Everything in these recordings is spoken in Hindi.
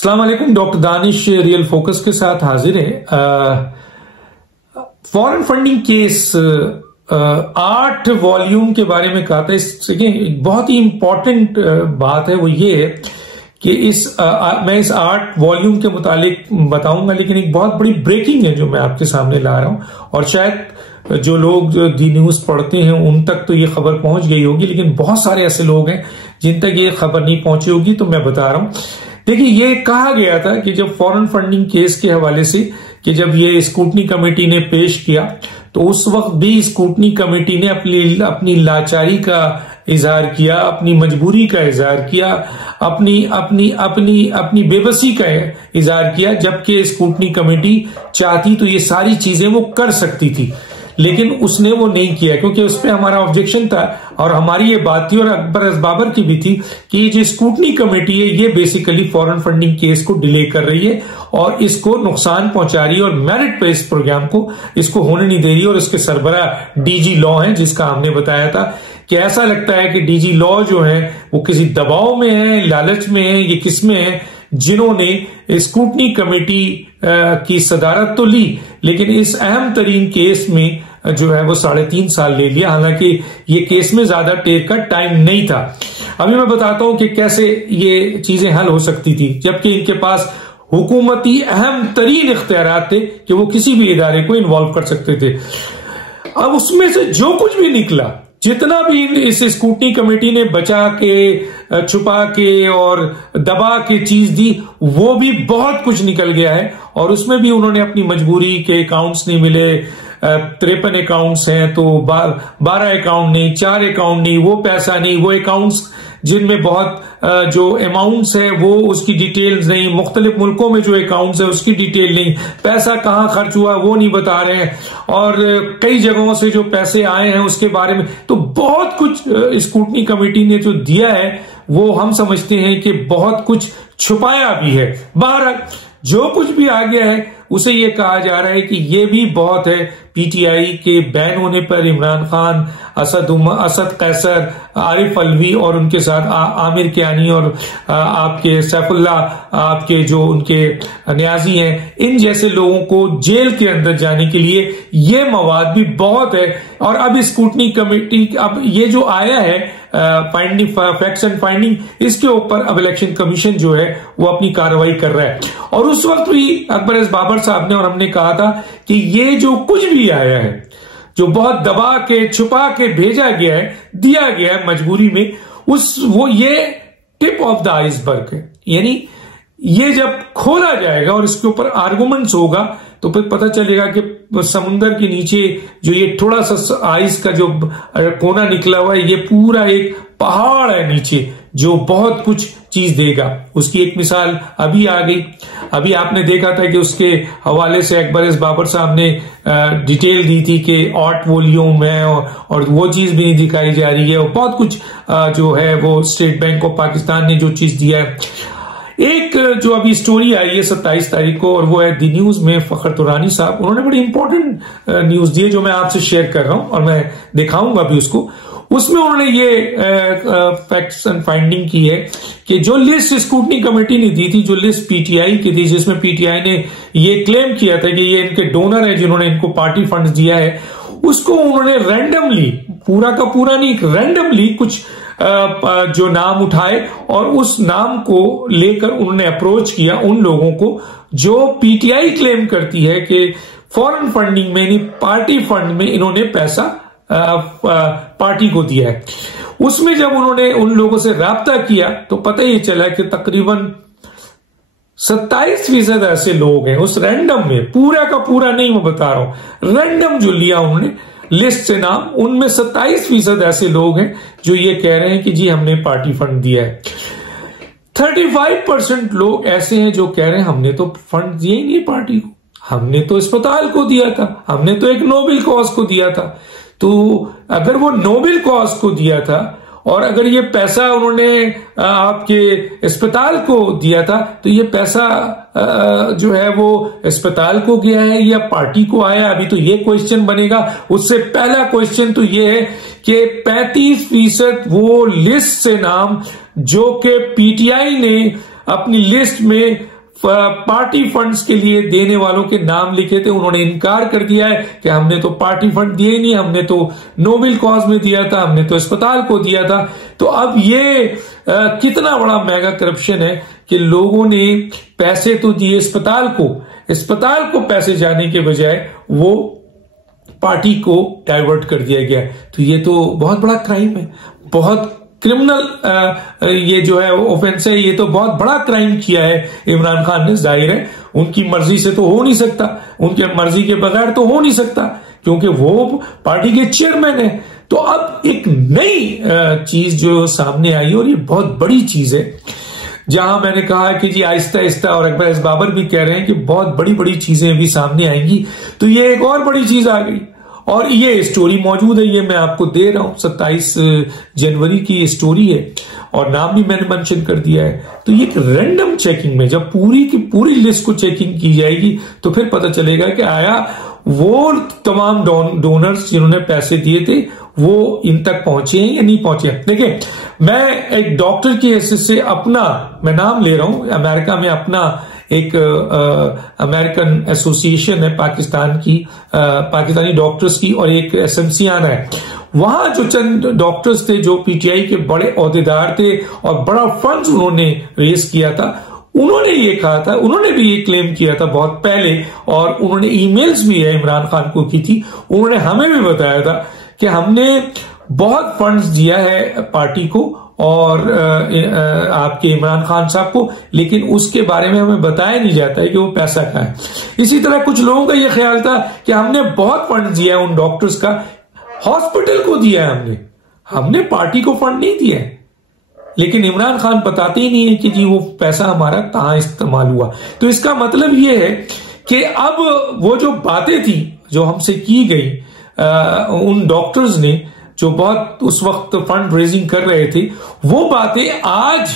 अस्सलाम वालेकुम। डॉक्टर दानिश रियल फोकस के साथ हाजिर है। फॉरेन फंडिंग केस 8 वॉल्यूम के बारे में कहा था। एक बहुत ही इंपॉर्टेंट बात है, वो ये है कि मैं इस 8 वॉल्यूम के मुतालिक बताऊंगा, लेकिन एक बहुत बड़ी ब्रेकिंग है जो मैं आपके सामने ला रहा हूं, और शायद जो लोग दी न्यूज पढ़ते हैं उन तक तो ये खबर पहुंच गई होगी, लेकिन बहुत सारे ऐसे लोग हैं जिन तक ये खबर नहीं पहुंची होगी, तो मैं बता रहा हूं। देखिए, ये कहा गया था कि जब फॉरेन फंडिंग केस के हवाले से कि जब ये स्क्रूटनी कमेटी ने पेश किया, तो उस वक्त भी स्क्रूटनी कमेटी ने अपनी लाचारी का इजहार किया, अपनी मजबूरी का इजहार किया, अपनी बेबसी का इजहार किया। जबकि स्क्रूटनी कमेटी चाहती तो ये सारी चीजें वो कर सकती थी, लेकिन उसने वो नहीं किया, क्योंकि उस पर हमारा ऑब्जेक्शन था और हमारी ये बात थी और अकबर बाबर की भी थी कि ये जो स्क्रूटनी कमेटी है ये बेसिकली फॉरेन फंडिंग केस को डिले कर रही है और इसको नुकसान पहुंचा रही है और मेरिट पे इस प्रोग्राम को इसको होने नहीं दे रही है। और इसके सरबराह डीजी लॉ है, जिसका हमने बताया था कि ऐसा लगता है कि डीजी लॉ जो है वो किसी दबाव में है, लालच में है, ये किस में है, जिन्होंने स्क्रूटनी कमेटी की सदारत तो ली, लेकिन इस अहम तरीन केस में जो है वो 3.5 साल ले लिया। हालांकि ये केस में ज्यादा देर का टाइम नहीं था। अभी मैं बताता हूं कि कैसे ये चीजें हल हो सकती थी, जबकि इनके पास हुकूमती अहम तरीन इख्तियारात थे कि वो किसी भी इदारे को इन्वॉल्व कर सकते थे। अब उसमें से जो कुछ भी निकला, जितना भी इस स्क्रूटनी कमेटी ने बचा के, छुपा के और दबा के चीज दी, वो भी बहुत कुछ निकल गया है। और उसमें भी उन्होंने अपनी मजबूरी के अकाउंट्स नहीं मिले, 53 अकाउंट्स हैं तो 12 अकाउंट नहीं, 4 अकाउंट नहीं, वो पैसा नहीं, वो अकाउंट्स जिनमें बहुत जो अमाउंट्स है वो उसकी डिटेल्स नहीं, मुख्तलिफ मुल्कों में जो अकाउंट्स है उसकी डिटेल नहीं, पैसा कहां खर्च हुआ वो नहीं बता रहे हैं, और कई जगहों से जो पैसे आए हैं उसके बारे में तो बहुत कुछ स्क्रूटनी कमेटी ने जो दिया है वो हम समझते हैं कि बहुत कुछ छुपाया भी है। बहरहाल जो कुछ भी आ गया है उसे ये कहा जा रहा है कि ये भी बहुत है। पीटीआई के बैन होने पर इमरान खान, असद कैसर, आरिफ अलवी और उनके साथ आमिर कियानी और आपके सैफुल्ला, आपके जो उनके न्याजी हैं, इन जैसे लोगों को जेल के अंदर जाने के लिए ये मवाद भी बहुत है। और अब स्क्रूटनी कमेटी, अब ये जो आया है फाइंडिंग, फैक्ट्स एंड फाइंडिंग, इसके ऊपर अब इलेक्शन कमीशन जो है वो अपनी कार्रवाई कर रहा है। और उस वक्त भी अकबर बाबर साहब ने और हमने कहा था कि ये जो कुछ भी आया है, जो बहुत दबा के, छुपा के भेजा गया है, दिया गया है मजबूरी में, वो ये टिप ऑफ द आइसबर्ग है। यानी ये जब खोला जाएगा और इसके ऊपर आर्गुमेंट्स होगा तो फिर पता चलेगा कि समुंदर के नीचे जो ये थोड़ा सा आइस का जो कोना निकला हुआ है, ये पूरा एक पहाड़ है नीचे जो बहुत कुछ चीज देगा। उसकी एक मिसाल अभी आ गई। अभी आपने देखा था कि उसके हवाले से अकबर बाबर साहब ने डिटेल दी थी कि 8 वॉल्यूम है और वो चीज भी नहीं दिखाई जा रही है, और बहुत कुछ जो है वो स्टेट बैंक ऑफ पाकिस्तान ने जो चीज दिया है। एक जो अभी स्टोरी आई है 27 तारीख को, और वो है दी न्यूज में फखर तुरानी साहब, उन्होंने बड़ी इंपॉर्टेंट न्यूज दी है जो मैं आपसे शेयर कर रहा हूं और मैं दिखाऊंगा भी उसको। उसमें उन्होंने ये फैक्ट्स एंड फाइंडिंग की है कि जो लिस्ट स्क्रूटनी कमेटी ने दी थी, जो लिस्ट पीटीआई की थी, जिसमें पीटीआई ने ये क्लेम किया था कि ये इनके डोनर है जिन्होंने इनको पार्टी फंड्स दिया है, उसको उन्होंने रैंडमली, पूरा का पूरा नहीं, रैंडमली कुछ जो नाम उठाए और उस नाम को लेकर उन्होंने अप्रोच किया उन लोगों को जो पीटीआई क्लेम करती है कि फॉरेन फंडिंग में, पार्टी फंड में इन्होंने पैसा पार्टी को दिया है। उसमें जब उन्होंने उन लोगों से राब्ता किया तो पता ही चला कि तकरीबन 27% ऐसे लोग हैं उस रैंडम में, पूरा का पूरा नहीं मैं बता रहा हूं, रैंडम जो लिया उन्होंने लिस्ट से नाम, उनमें 27% ऐसे लोग हैं जो ये कह रहे हैं कि जी हमने पार्टी फंड दिया है। 35% लोग ऐसे हैं जो कह रहे हैं हमने तो फंड दिए ही नहीं पार्टी को, हमने तो अस्पताल को दिया था, हमने तो एक नोबेल कॉज को दिया था। तो अगर वो नोबेल कॉज को दिया था और अगर ये पैसा उन्होंने आपके अस्पताल को दिया था, तो ये पैसा जो है वो अस्पताल को गया है या पार्टी को आया, अभी तो ये क्वेश्चन बनेगा। उससे पहला क्वेश्चन तो ये है कि 35% वो लिस्ट से नाम जो कि पीटीआई ने अपनी लिस्ट में पार्टी फंड्स के लिए देने वालों के नाम लिखे थे, उन्होंने इनकार कर दिया है कि हमने तो पार्टी फंड दिए नहीं, हमने तो नोबेल कॉज में दिया था, हमने तो अस्पताल को दिया था। तो अब ये कितना बड़ा मेगा करप्शन है कि लोगों ने पैसे तो दिए अस्पताल को पैसे जाने के बजाय वो पार्टी को डाइवर्ट कर दिया गया। तो ये तो बहुत बड़ा क्राइम है, बहुत क्रिमिनल ये जो है ऑफेंस है, ये तो बहुत बड़ा क्राइम किया है इमरान खान ने। जाहिर है उनकी मर्जी से तो हो नहीं सकता, उनके मर्जी के बगैर तो हो नहीं सकता, क्योंकि वो पार्टी के चेयरमैन है। तो अब एक नई चीज जो सामने आई और ये बहुत बड़ी चीज है, जहां मैंने कहा कि जी आहिस्ता आहिस्ता, और अकबर बाबर भी कह रहे हैं कि बहुत बड़ी बड़ी चीजें भी सामने आएंगी। तो ये एक और बड़ी चीज आ गई और ये स्टोरी मौजूद है, ये मैं आपको दे रहा हूं। 27 जनवरी की स्टोरी है और नाम भी मैंने मेंशन कर दिया है। तो ये रैंडम चेकिंग में जब पूरी की पूरी लिस्ट को चेकिंग की जाएगी तो फिर पता चलेगा कि आया वो तमाम डोनर्स जिन्होंने पैसे दिए थे वो इन तक पहुंचे हैं या नहीं पहुंचे। देखिए, मैं एक डॉक्टर की हैसियत से अपना, मैं नाम ले रहा हूं, अमेरिका में अपना एक अमेरिकन एसोसिएशन है पाकिस्तान की, पाकिस्तानी डॉक्टर्स की, और एक एसएमसीआन है। वहां जो चंद डॉक्टर्स थे जो पीटीआई के बड़े ओहदेदार थे और बड़ा फंड उन्होंने रेज किया था, उन्होंने ये कहा था, उन्होंने भी ये क्लेम किया था बहुत पहले, और उन्होंने ईमेल्स भी है इमरान खान को की थी। उन्होंने हमें भी बताया था कि हमने बहुत फंड्स दिया है पार्टी को और आपके इमरान खान साहब को, लेकिन उसके बारे में हमें बताया नहीं जाता है कि वो पैसा कहाँ है। इसी तरह कुछ लोगों का यह ख्याल था कि हमने बहुत फंड दिया है उन डॉक्टर्स का, हॉस्पिटल को दिया है हमने पार्टी को फंड नहीं दिया है। लेकिन इमरान खान बताते ही नहीं है कि जी वो पैसा हमारा कहां इस्तेमाल हुआ। तो इसका मतलब ये है कि अब वो जो बातें थी जो हमसे की गई उन डॉक्टर्स ने जो बहुत उस वक्त फंड रेजिंग कर रहे थे, वो बातें आज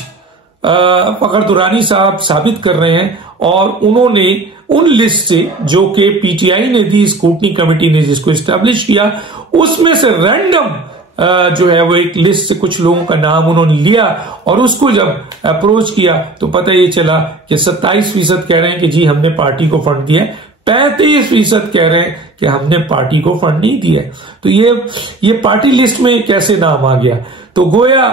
फखर दुरानी साहब साबित कर रहे हैं। और उन्होंने उन लिस्ट से जो कि पीटीआई ने दी, स्क्रूटनी कमेटी ने जिसको एस्टेब्लिश किया, उसमें से रैंडम जो है वो एक लिस्ट से कुछ लोगों का नाम उन्होंने लिया और उसको जब अप्रोच किया तो पता ये चला कि 27% कह रहे हैं कि जी हमने पार्टी को फंड दिया, 35% कह रहे हैं कि हमने पार्टी को फंड नहीं दिया। तो ये पार्टी लिस्ट में कैसे नाम आ गया? तो गोया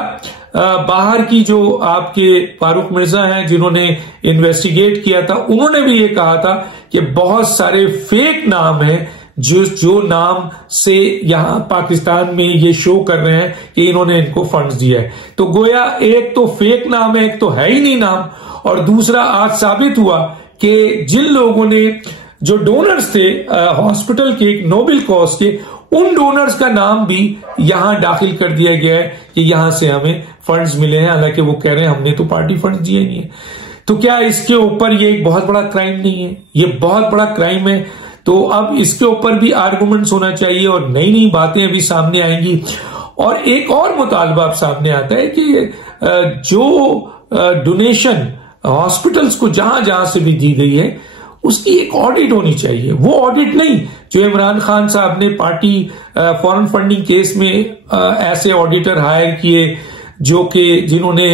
बाहर की जो आपके फारूक मिर्जा हैं जिन्होंने इन्वेस्टिगेट किया था, उन्होंने भी ये कहा था कि बहुत सारे फेक नाम हैं जो नाम से यहां पाकिस्तान में ये शो कर रहे हैं कि इन्होंने इनको फंड्स दिया है। तो गोया एक तो फेक नाम है, एक तो है ही नहीं नाम, और दूसरा आज साबित हुआ कि जिन लोगों ने, जो डोनर्स थे हॉस्पिटल के नोबेल कॉज के, उन डोनर्स का नाम भी यहां दाखिल कर दिया गया है कि यहां से हमें फंड्स मिले हैं, हालांकि वो कह रहे हैं हमने तो पार्टी फंड्स दिए नहीं है। तो क्या इसके ऊपर ये एक बहुत बड़ा क्राइम नहीं है? ये बहुत बड़ा क्राइम है। तो अब इसके ऊपर भी आर्गुमेंट्स होना चाहिए और नई नई बातें अभी सामने आएंगी। और एक और मुतालबा अब सामने आता है कि जो डोनेशन हॉस्पिटल्स को जहां जहां से भी दी गई है उसकी एक ऑडिट होनी चाहिए। वो ऑडिट नहीं जो इमरान खान साहब ने पार्टी फॉरेन फंडिंग केस में ऐसे ऑडिटर हायर किए जो कि जिन्होंने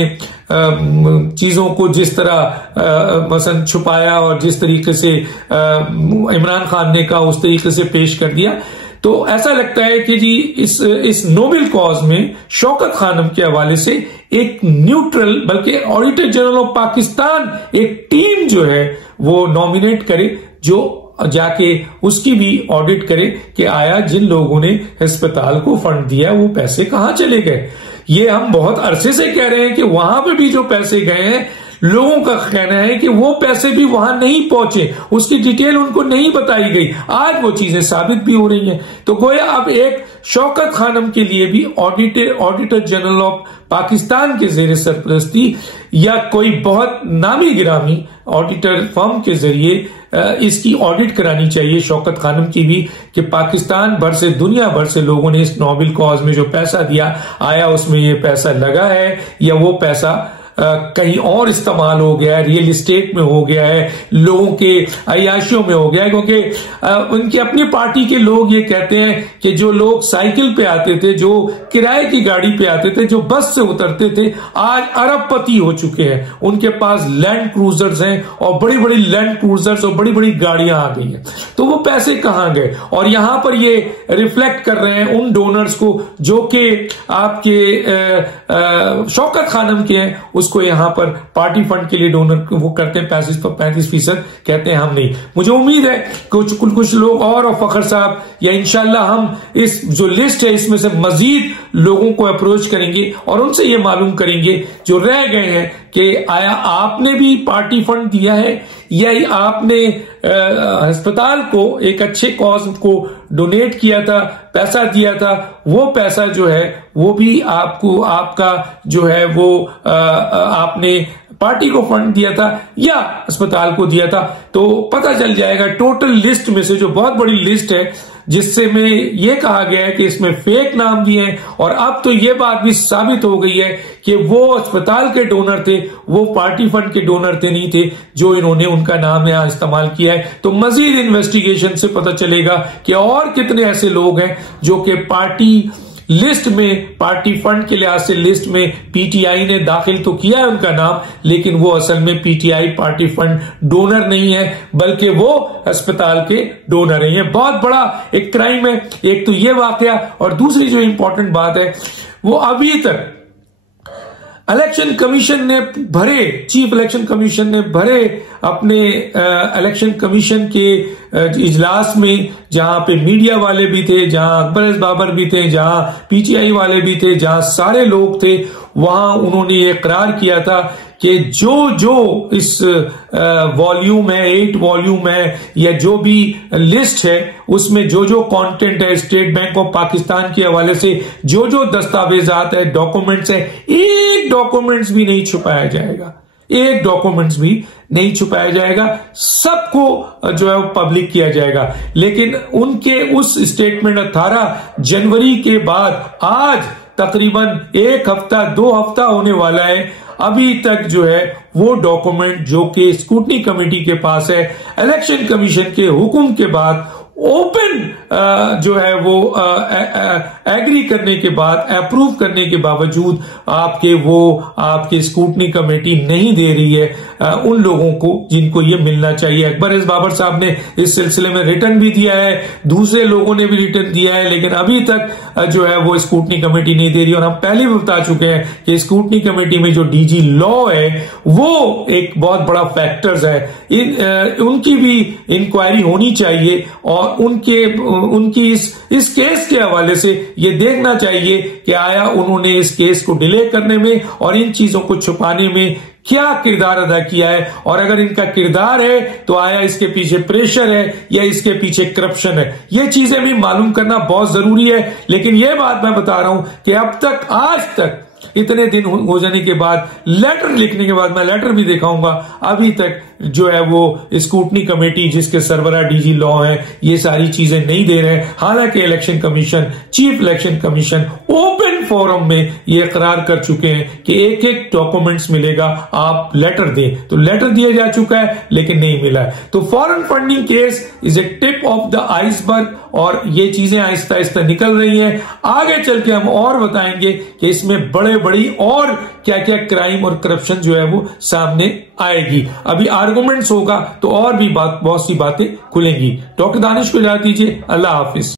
चीजों को जिस तरह मसलन छुपाया और जिस तरीके से इमरान खान ने कहा उस तरीके से पेश कर दिया। तो ऐसा लगता है कि जी इस नोबेल कॉज में शौकत खानम के हवाले से एक न्यूट्रल, बल्कि ऑडिटर जनरल ऑफ पाकिस्तान एक टीम जो है वो नॉमिनेट करे, जो जाके उसकी भी ऑडिट करे कि आया जिन लोगों ने अस्पताल को फंड दिया वो पैसे कहां चले गए। ये हम बहुत अरसे से कह रहे हैं कि वहां पे भी जो पैसे गए हैं, लोगों का कहना है कि वो पैसे भी वहां नहीं पहुंचे, उसकी डिटेल उनको नहीं बताई गई। आज वो चीजें साबित भी हो रही हैं। तो गोया अब एक शौकत खानम के लिए भी ऑडिटर जनरल ऑफ पाकिस्तान के जेर सरपरस्ती या कोई बहुत नामी गिरामी ऑडिटर फर्म के जरिए इसकी ऑडिट करानी चाहिए शौकत खानम की भी, कि पाकिस्तान भर से, दुनिया भर से लोगों ने इस नोबेल कॉज में जो पैसा दिया, आया उसमें ये पैसा लगा है या वो पैसा कहीं और इस्तेमाल हो गया है, रियल एस्टेट में हो गया है, लोगों के अय्याशियों में हो गया है। क्योंकि उनकी अपनी पार्टी के लोग ये कहते हैं कि जो लोग साइकिल पे आते थे, जो किराए की गाड़ी पे आते थे, जो बस से उतरते थे, आज अरबपति हो चुके हैं। उनके पास लैंड क्रूजर्स हैं और बड़ी बड़ी लैंड क्रूजर्स और बड़ी बड़ी गाड़ियां आ गई हैं। तो वो पैसे कहां गए? और यहां पर ये रिफ्लेक्ट कर रहे हैं उन डोनर्स को जो कि आपके शौकत खानम के हैं, उसको यहां पर पार्टी फंड के लिए डोनर वो करते हैं 35% कहते हैं हम नहीं। मुझे उम्मीद है कुछ लोग और फखर साहब या इंशाल्लाह हम इस जो लिस्ट है इसमें से मजीद लोगों को अप्रोच करेंगे और उनसे ये मालूम करेंगे जो रह गए हैं कि आया आपने भी पार्टी फंड दिया है या आपने अस्पताल को एक अच्छे कॉज को डोनेट किया था, पैसा दिया था, वो पैसा जो है वो भी आपको आपका जो है वो आपने पार्टी को फंड दिया था या अस्पताल को दिया था। तो पता चल जाएगा टोटल लिस्ट में से, जो बहुत बड़ी लिस्ट है, जिससे में ये कहा गया है कि इसमें फेक नाम भी हैं। और अब तो ये बात भी साबित हो गई है कि वो अस्पताल के डोनर थे, वो पार्टी फंड के डोनर थे नहीं थे, जो इन्होंने उनका नाम यहां इस्तेमाल किया है। तो मजीद इन्वेस्टिगेशन से पता चलेगा कि और कितने ऐसे लोग हैं जो कि पार्टी लिस्ट में, पार्टी फंड के लिहाज से लिस्ट में पीटीआई ने दाखिल तो किया है उनका नाम, लेकिन वो असल में पीटीआई पार्टी फंड डोनर नहीं है, बल्कि वो अस्पताल के डोनर है। ये बहुत बड़ा एक क्राइम है। एक तो ये वाकया, और दूसरी जो इंपॉर्टेंट बात है वो अभी तक इलेक्शन कमीशन ने भरे, चीफ इलेक्शन कमीशन ने भरे अपने इलेक्शन कमीशन के इजलास में, जहां पे मीडिया वाले भी थे, जहां अकबर बाबर भी थे, जहां पीटीआई वाले भी थे, जहां सारे लोग थे, वहां उन्होंने ये इकरार किया था कि जो इस वॉल्यूम है, 8 वॉल्यूम है, या जो भी लिस्ट है, उसमें जो कंटेंट है, स्टेट बैंक ऑफ पाकिस्तान के हवाले से जो दस्तावेजात है, डॉक्यूमेंट्स है, एक डॉक्यूमेंट्स भी नहीं छुपाया जाएगा, एक डॉक्यूमेंट्स भी नहीं छुपाया जाएगा, सबको जो है वो पब्लिक किया जाएगा। लेकिन उनके उस स्टेटमेंट 18 जनवरी के बाद आज तकरीबन 1 हफ्ता 2 हफ्ता होने वाला है, अभी तक जो है वो डॉक्यूमेंट जो कि स्क्रूटनी कमेटी के पास है, इलेक्शन कमीशन के हुक्म के बाद ओपन जो है वो एग्री करने के बाद, अप्रूव करने के बावजूद आपके स्क्रूटनी कमेटी नहीं दे रही है उन लोगों को जिनको ये मिलना चाहिए। अकबर बाबर साहब ने इस सिलसिले में रिटर्न भी दिया है, दूसरे लोगों ने भी रिटर्न दिया है, लेकिन अभी तक जो है वो स्क्रूटनी कमेटी नहीं दे रही। और हम पहले भी बता चुके हैं कि स्क्रूटनी कमेटी में जो डीजी लॉ है वो एक बहुत बड़ा फैक्टर्स है, उनकी भी इंक्वायरी होनी चाहिए और उनकी इस केस के हवाले से ये देखना चाहिए कि आया उन्होंने इस केस को डिले करने में और इन चीजों को छुपाने में क्या किरदार अदा किया है, और अगर इनका किरदार है तो आया इसके पीछे प्रेशर है या इसके पीछे करप्शन है। ये चीजें भी मालूम करना बहुत जरूरी है। लेकिन यह बात मैं बता रहा हूं कि अब तक, आज तक, इतने दिन हो जाने के बाद, लेटर लिखने के बाद, मैं लेटर भी दिखाऊंगा, अभी तक जो है वो स्क्रूटनी कमेटी जिसके सरबराह डीजी लॉ है ये सारी चीजें नहीं दे रहे हैं। हालांकि election commission, chief election commission open forum में ये इकरार कर चुके हैं कि एक एक डॉक्यूमेंट्स मिलेगा, आप लेटर दें। तो लेटर दिया जा चुका है लेकिन नहीं मिला है। तो foreign funding case is a tip of the iceberg, और ये चीजें आहिस्ता आहिस्ता निकल रही हैं। आगे चल के हम और बताएंगे कि इसमें बड़ी और क्या क्या क्राइम और करप्शन जो है वो सामने आएगी। अभी आर्गुमेंट्स होगा तो और भी बहुत सी बातें खुलेंगी। डॉक्टर दानिश को इजाजत दीजिए। अल्लाह हाफिज।